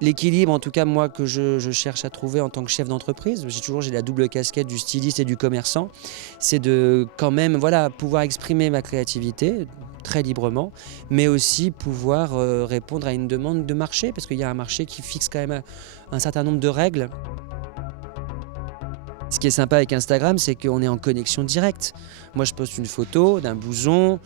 L'équilibre, en tout cas, moi, que je cherche à trouver en tant que chef d'entreprise, j'ai la double casquette du styliste et du commerçant, c'est de quand même, voilà, pouvoir exprimer ma créativité très librement, mais aussi pouvoir répondre à une demande de marché, parce qu'il y a un marché qui fixe quand même un certain nombre de règles. Ce qui est sympa avec Instagram, c'est qu'on est en connexion directe. Moi, je poste une photo d'un blouson,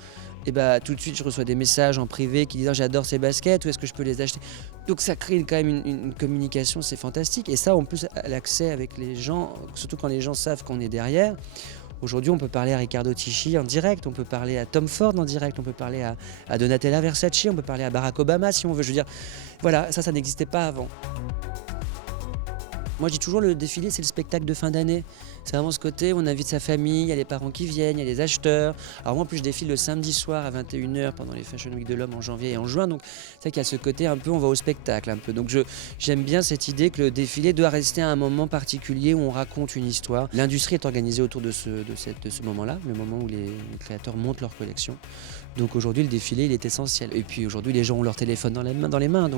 et bah, tout de suite, je reçois des messages en privé qui disent: «Ah, j'adore ces baskets, où est-ce que je peux les acheter?» Donc ça crée quand même une communication, c'est fantastique. Et ça, en plus, l'accès avec les gens, surtout quand les gens savent qu'on est derrière. Aujourd'hui, on peut parler à Riccardo Tisci en direct, on peut parler à Tom Ford en direct, on peut parler à Donatella Versace, on peut parler à Barack Obama si on veut. Je veux dire, voilà, ça n'existait pas avant. Moi, je dis toujours, le défilé, c'est le spectacle de fin d'année. C'est vraiment ce côté où on invite sa famille, il y a les parents qui viennent, il y a les acheteurs. Alors moi, en plus, je défile le samedi soir à 21h pendant les Fashion Week de l'Homme en janvier et en juin. Donc, c'est vrai qu'il y a ce côté un peu, on va au spectacle un peu. Donc, j'aime bien cette idée que le défilé doit rester à un moment particulier où on raconte une histoire. L'industrie est organisée autour de ce moment-là, le moment où les créateurs montent leur collection. Donc aujourd'hui, le défilé, il est essentiel. Et puis aujourd'hui, les gens ont leur téléphone dans les mains.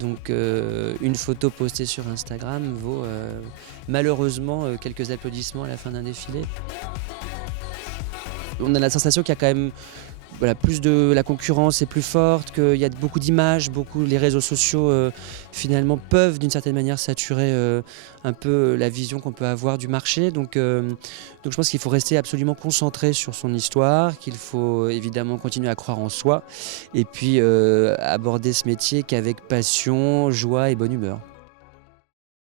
Une photo postée sur Instagram vaut malheureusement quelques applaudissements à la fin d'un défilé. On a la sensation qu'il y a quand même, voilà, plus de la concurrence est plus forte, qu'il y a beaucoup d'images, les réseaux sociaux finalement peuvent d'une certaine manière saturer un peu la vision qu'on peut avoir du marché. Donc je pense qu'il faut rester absolument concentré sur son histoire, qu'il faut évidemment continuer à croire en soi et puis aborder ce métier qu'avec passion, joie et bonne humeur.